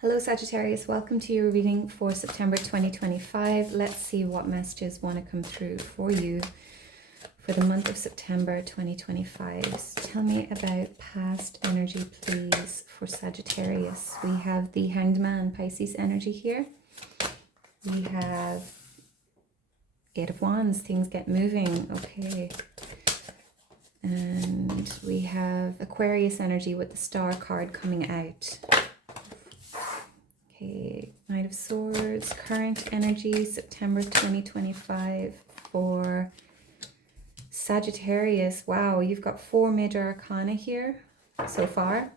Hello Sagittarius, welcome to your reading for September 2025. Let's see what messages want to come through for you for the month of September 2025. So tell me about past energy, please, for Sagittarius. We have the Hanged Man, Pisces energy here. We have Eight of Wands, things get moving, okay. And we have Aquarius energy with the Star card coming out. Okay, Knight of Swords, current energy, September 2025 for Sagittarius. Wow, you've got 4 major arcana here so far.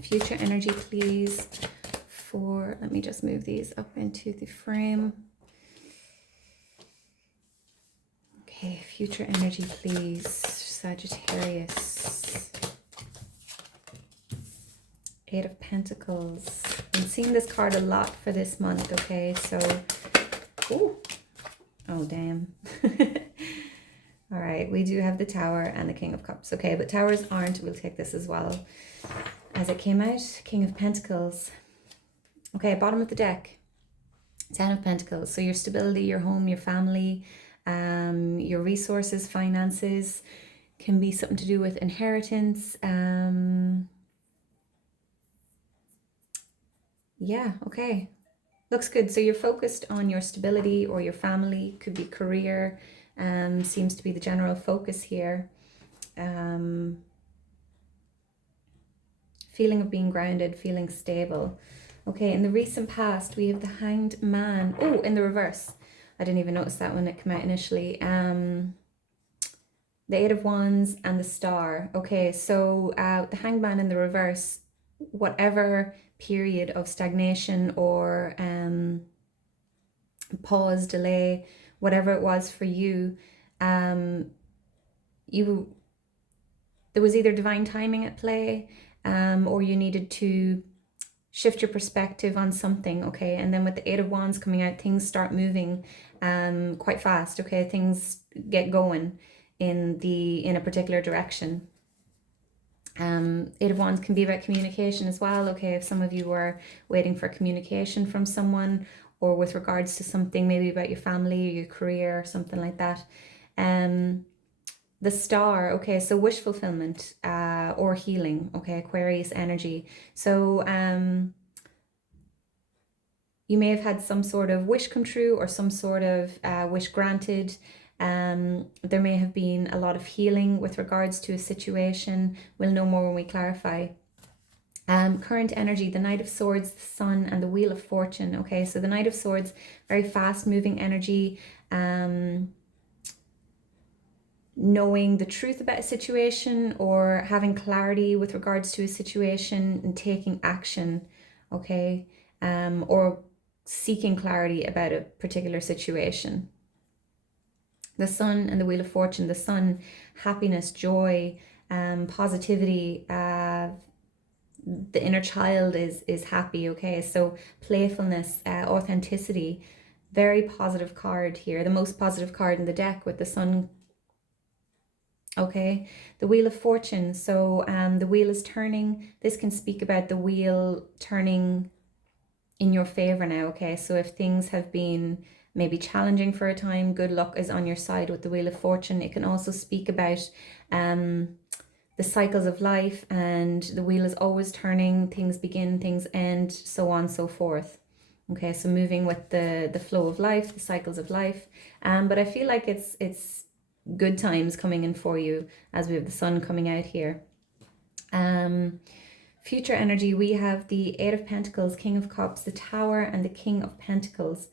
Future energy, please, for, let me just move these up into the frame. Okay, future energy, please, Sagittarius. Eight of Pentacles. I'm seeing this card a lot for this month, okay? So, ooh. Oh, damn. All right, we do have the Tower and the King of Cups, okay? But Towers aren't, we'll take this as well. As it came out, King of Pentacles. Okay, bottom of the deck, Ten of Pentacles. So your stability, your home, your family, your resources, finances, can be something to do with inheritance, yeah, okay. Looks good. So you're focused on your stability or your family, could be career, seems to be the general focus here. Feeling of being grounded, feeling stable. Okay, in the recent past, we have the Hanged Man. Oh, in the reverse. I didn't even notice that when it came out initially. The Eight of Wands and the Star. Okay, so the Hanged Man in the reverse, whatever period of stagnation or pause, delay, whatever it was for you, there was either divine timing at play, or you needed to shift your perspective on something, okay? And then with the Eight of Wands coming out, things start moving quite fast, okay? Things get going in a particular direction. Eight of Wands can be about communication as well, okay? If some of you were waiting for communication from someone, or with regards to something maybe about your family or your career or something like that. The Star, okay, so wish fulfillment or healing, okay, Aquarius energy. So you may have had some sort of wish come true or some sort of wish granted. There may have been a lot of healing with regards to a situation. We'll know more when we clarify. Current energy, the Knight of Swords, the Sun, and the Wheel of Fortune. Okay, so the Knight of Swords, very fast moving energy, knowing the truth about a situation or having clarity with regards to a situation and taking action, okay, or seeking clarity about a particular situation. The Sun and the Wheel of Fortune. The Sun, happiness, joy, positivity. The inner child is happy, okay? So playfulness, authenticity. Very positive card here. The most positive card in the deck with the Sun. Okay, the Wheel of Fortune. So the wheel is turning. This can speak about the wheel turning in your favor now, okay? So if things have been maybe challenging for a time, good luck is on your side with the Wheel of Fortune. It can also speak about the cycles of life, and the wheel is always turning, things begin, things end, so on and so forth. Okay, so moving with the flow of life, the cycles of life. But I feel like it's good times coming in for you as we have the Sun coming out here. Future energy, we have the Eight of Pentacles, King of Cups, the Tower, and the King of Pentacles.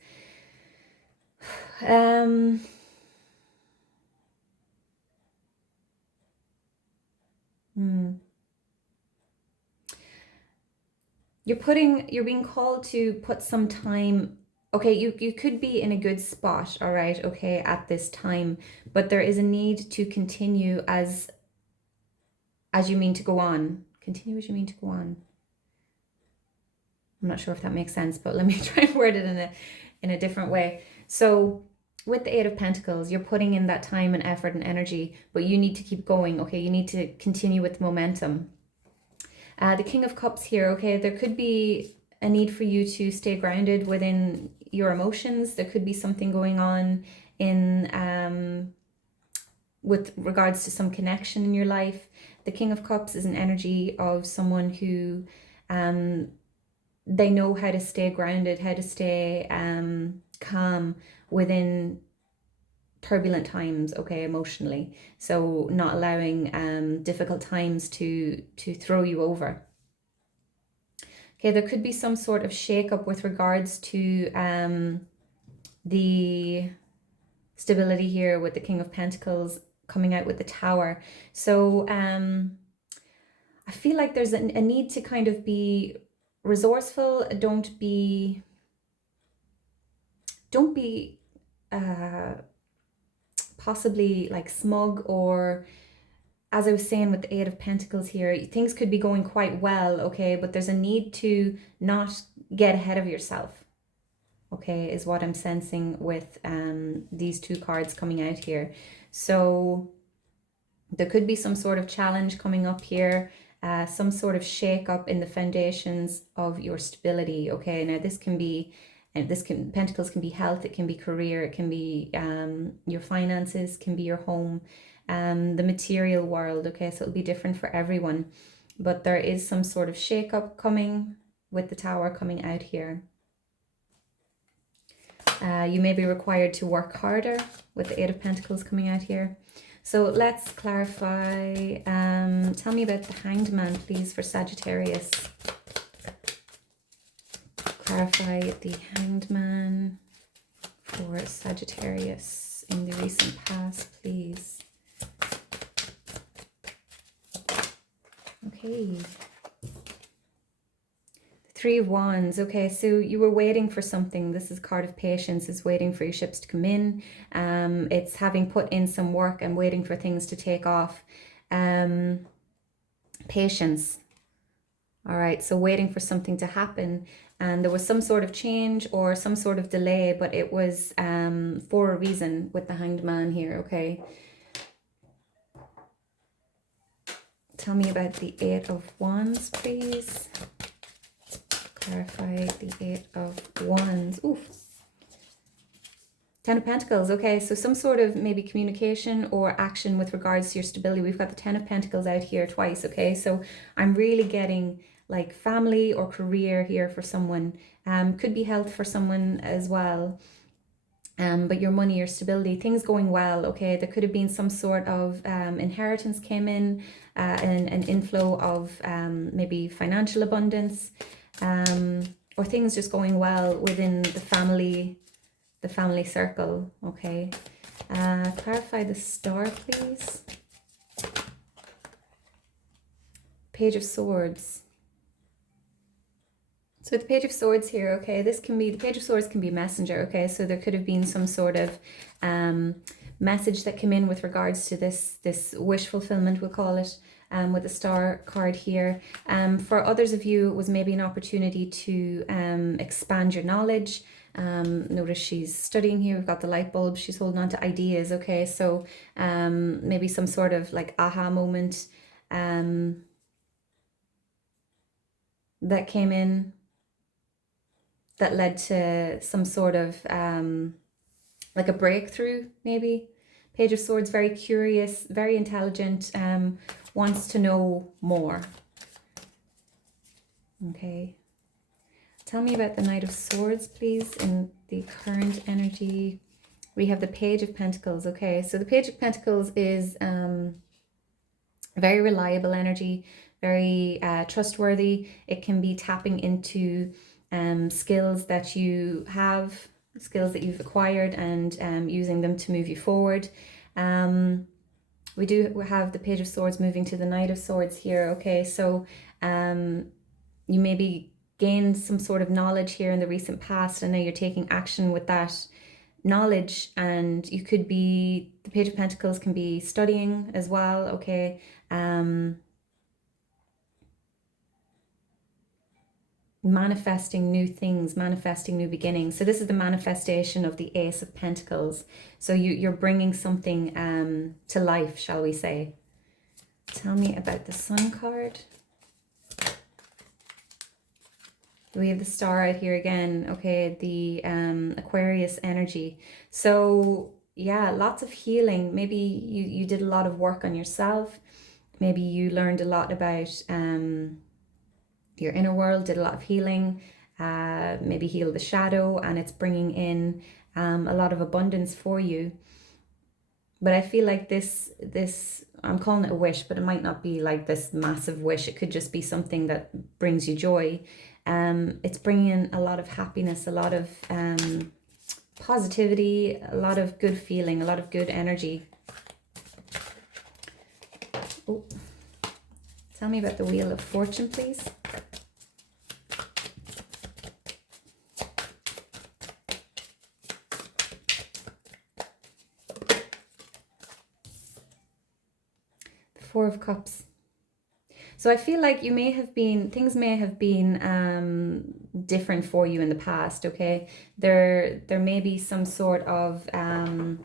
You're being called to put some time. Okay, you could be in a good spot, all right, okay, at this time, but there is a need to continue as you mean to go on. Continue as you mean to go on. I'm not sure if that makes sense, but let me try and word it in a different way. So with the Eight of Pentacles, you're putting in that time and effort and energy, but you need to keep going, okay? You need to continue with momentum. The King of Cups here, okay, there could be a need for you to stay grounded within your emotions. There could be something going on in with regards to some connection in your life. The King of Cups is an energy of someone who they know how to stay grounded, how to stay calm within turbulent times, okay, emotionally. So not allowing difficult times to throw you over. Okay, there could be some sort of shake-up with regards to the stability here with the King of Pentacles coming out with the Tower. So I feel like there's a need to kind of be resourceful. Don't be possibly like smug, or as I was saying with the Eight of Pentacles here, things could be going quite well, okay, but there's a need to not get ahead of yourself, okay, is what I'm sensing with these two cards coming out here. So there could be some sort of challenge coming up here, some sort of shake up in the foundations of your stability, okay. Now this can be, and Pentacles can be health, it can be career, it can be your finances, can be your home, the material world, okay. So it'll be different for everyone, but there is some sort of shake up coming with the Tower coming out here. You may be required to work harder with the Eight of Pentacles coming out here. So let's clarify. Tell me about the Hanged Man, please, for Sagittarius. Clarify the Hanged Man for Sagittarius in the recent past, please. Okay. Three of Wands. Okay, so you were waiting for something. This is card of patience, is waiting for your ships to come in. It's having put in some work and waiting for things to take off. Patience. All right, so waiting for something to happen. And there was some sort of change or some sort of delay, but it was for a reason with the Hanged Man here, okay? Tell me about the Eight of Wands, please. Clarify the Eight of Wands. Oof. Ten of Pentacles. Okay, so some sort of maybe communication or action with regards to your stability. We've got the Ten of Pentacles out here twice, okay? So I'm really getting like family or career here for someone. Could be health for someone as well. But your money, your stability, things going well, okay? There could have been some sort of inheritance came in, an inflow of maybe financial abundance, or things just going well within the family circle, okay? Clarify the Star, please. Page of Swords. So with the Page of Swords here, okay, this can be, the Page of Swords can be messenger, okay? So there could have been some sort of message that came in with regards to this wish fulfillment, we'll call it, with the Star card here. For others of you, it was maybe an opportunity to expand your knowledge. Notice she's studying here. We've got the light bulb. She's holding on to ideas, okay? So maybe some sort of like aha moment that came in, that led to some sort of like a breakthrough, maybe. Page of Swords, very curious, very intelligent, wants to know more. Okay. Tell me about the Knight of Swords, please, in the current energy. We have the Page of Pentacles, okay? So the Page of Pentacles is very reliable energy, very trustworthy. It can be tapping into skills that you have, skills that you've acquired, and using them to move you forward. We do have the Page of Swords moving to the Knight of Swords here, okay? So you maybe gained some sort of knowledge here in the recent past, and now you're taking action with that knowledge. And you could be, the Page of Pentacles can be studying as well, okay? Manifesting new things, manifesting new beginnings. So this is the manifestation of the Ace of Pentacles. So you're bringing something to life, shall we say. Tell me about the Sun card. We have the star out here again. Okay, the Aquarius energy. So yeah, lots of healing. Maybe you did a lot of work on yourself. Maybe you learned a lot about your inner world, did a lot of healing, maybe heal the shadow, and it's bringing in a lot of abundance for you. But I feel like this, I'm calling it a wish, but it might not be like this massive wish. It could just be something that brings you joy. It's bringing in a lot of happiness, a lot of positivity, a lot of good feeling, a lot of good energy. Oh, tell me about the Wheel of Fortune, please. Four of Cups. So I feel like things may have been different for you in the past, okay? There may be some sort of, the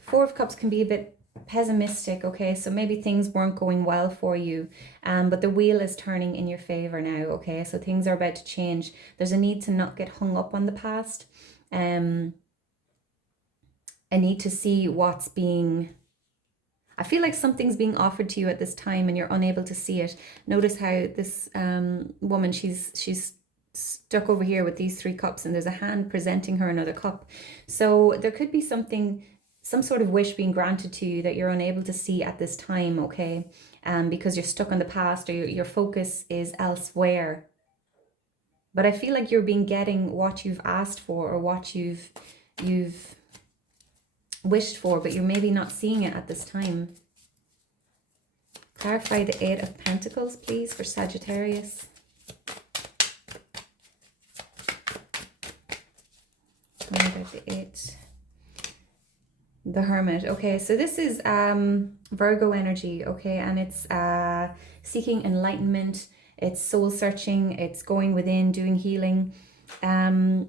Four of Cups can be a bit pessimistic, okay? So maybe things weren't going well for you, but the wheel is turning in your favor now, okay? So things are about to change. There's a need to not get hung up on the past. A need to see what's being... I feel like something's being offered to you at this time and you're unable to see it. Notice how this woman, she's stuck over here with these 3 cups and there's a hand presenting her another cup. So there could be something, some sort of wish being granted to you that you're unable to see at this time, okay? Because you're stuck on the past or your focus is elsewhere. But I feel like you're getting what you've asked for or what you've wished for, but you're maybe not seeing it at this time. Clarify the 8 of Pentacles, please, for Sagittarius. Tell me about the 8. The Hermit. Okay, so this is Virgo energy, okay, and it's seeking enlightenment, it's soul searching, it's going within, doing healing,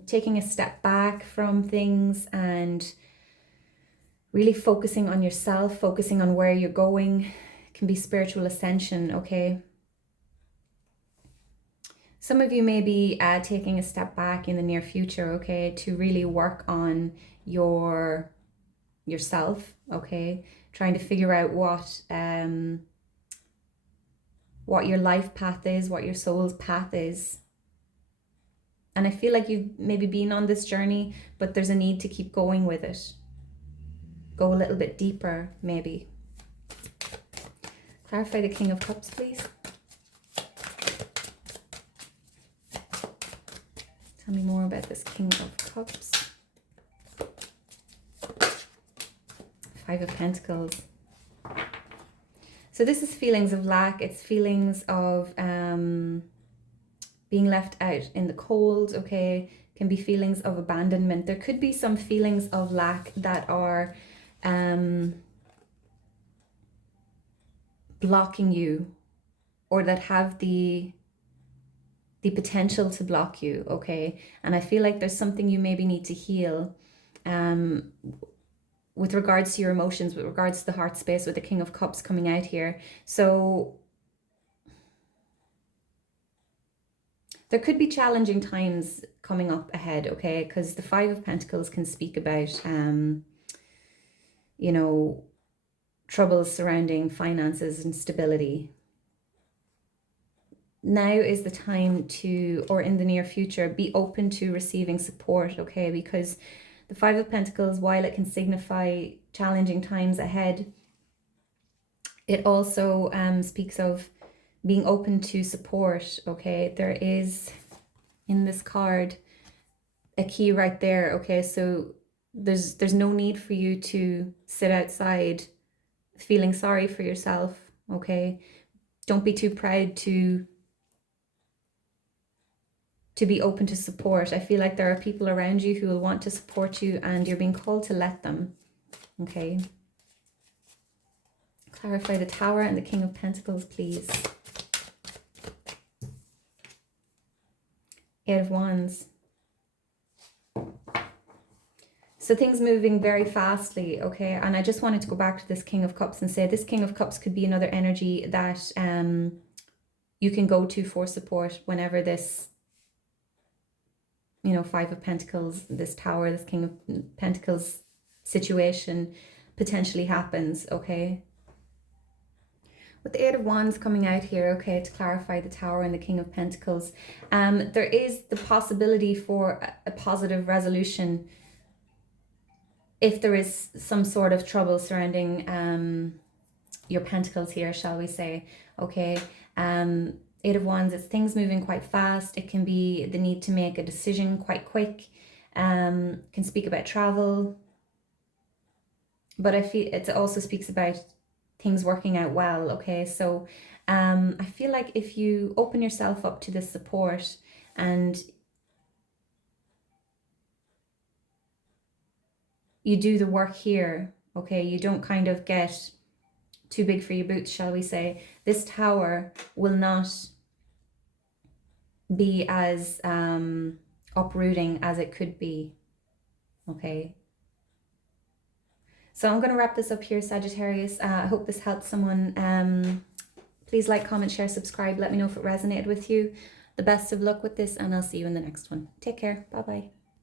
taking a step back from things and really focusing on yourself, focusing on where you're going. It can be spiritual ascension, okay? Some of you may be taking a step back in the near future, okay, to really work on yourself, okay? Trying to figure out what your life path is, what your soul's path is. And I feel like you've maybe been on this journey, but there's a need to keep going with it. Go a little bit deeper, maybe. Clarify the King of Cups, please. Tell me more about this King of Cups. 5 of Pentacles. So this is feelings of lack. It's feelings of being left out in the cold, okay? Can be feelings of abandonment. There could be some feelings of lack that are blocking you, or that have the potential to block you, okay? And I feel like there's something you maybe need to heal with regards to your emotions, with regards to the heart space, with the King of Cups coming out here. So there could be challenging times coming up ahead, okay? Because the 5 of Pentacles can speak about you know, troubles surrounding finances and stability. Now is the time to, or in the near future, be open to receiving support, okay? Because the 5 of Pentacles, while it can signify challenging times ahead, it also speaks of being open to support, okay? There is, in this card, a key right there, okay? So there's no need for you to sit outside feeling sorry for yourself, okay? Don't be too proud to be open to support. I feel like there are people around you who will want to support you and you're being called to let them, okay? Clarify the Tower and the King of Pentacles, please. 8 of Wands. So things moving very fastly, okay? And I just wanted to go back to this King of Cups and say this King of Cups could be another energy that you can go to for support whenever this you know, Five of Pentacles, this Tower, this King of Pentacles situation potentially happens, okay? With the Eight of Wands coming out here, okay, to clarify the Tower and the King of Pentacles, there is the possibility for a positive resolution if there is some sort of trouble surrounding your pentacles here, shall we say, okay? Eight of Wands, it's things moving quite fast. It can be the need to make a decision quite quick. Can speak about travel. But I feel it also speaks about things working out well, okay? So I feel like if you open yourself up to this support and you do the work here, okay, you don't kind of get too big for your boots, shall we say, this Tower will not be as uprooting as it could be, okay? So I'm going to wrap this up here, Sagittarius. I hope this helped someone. Please like, comment, share, subscribe. Let me know if it resonated with you. The best of luck with this, and I'll see you in the next one. Take care. Bye-bye.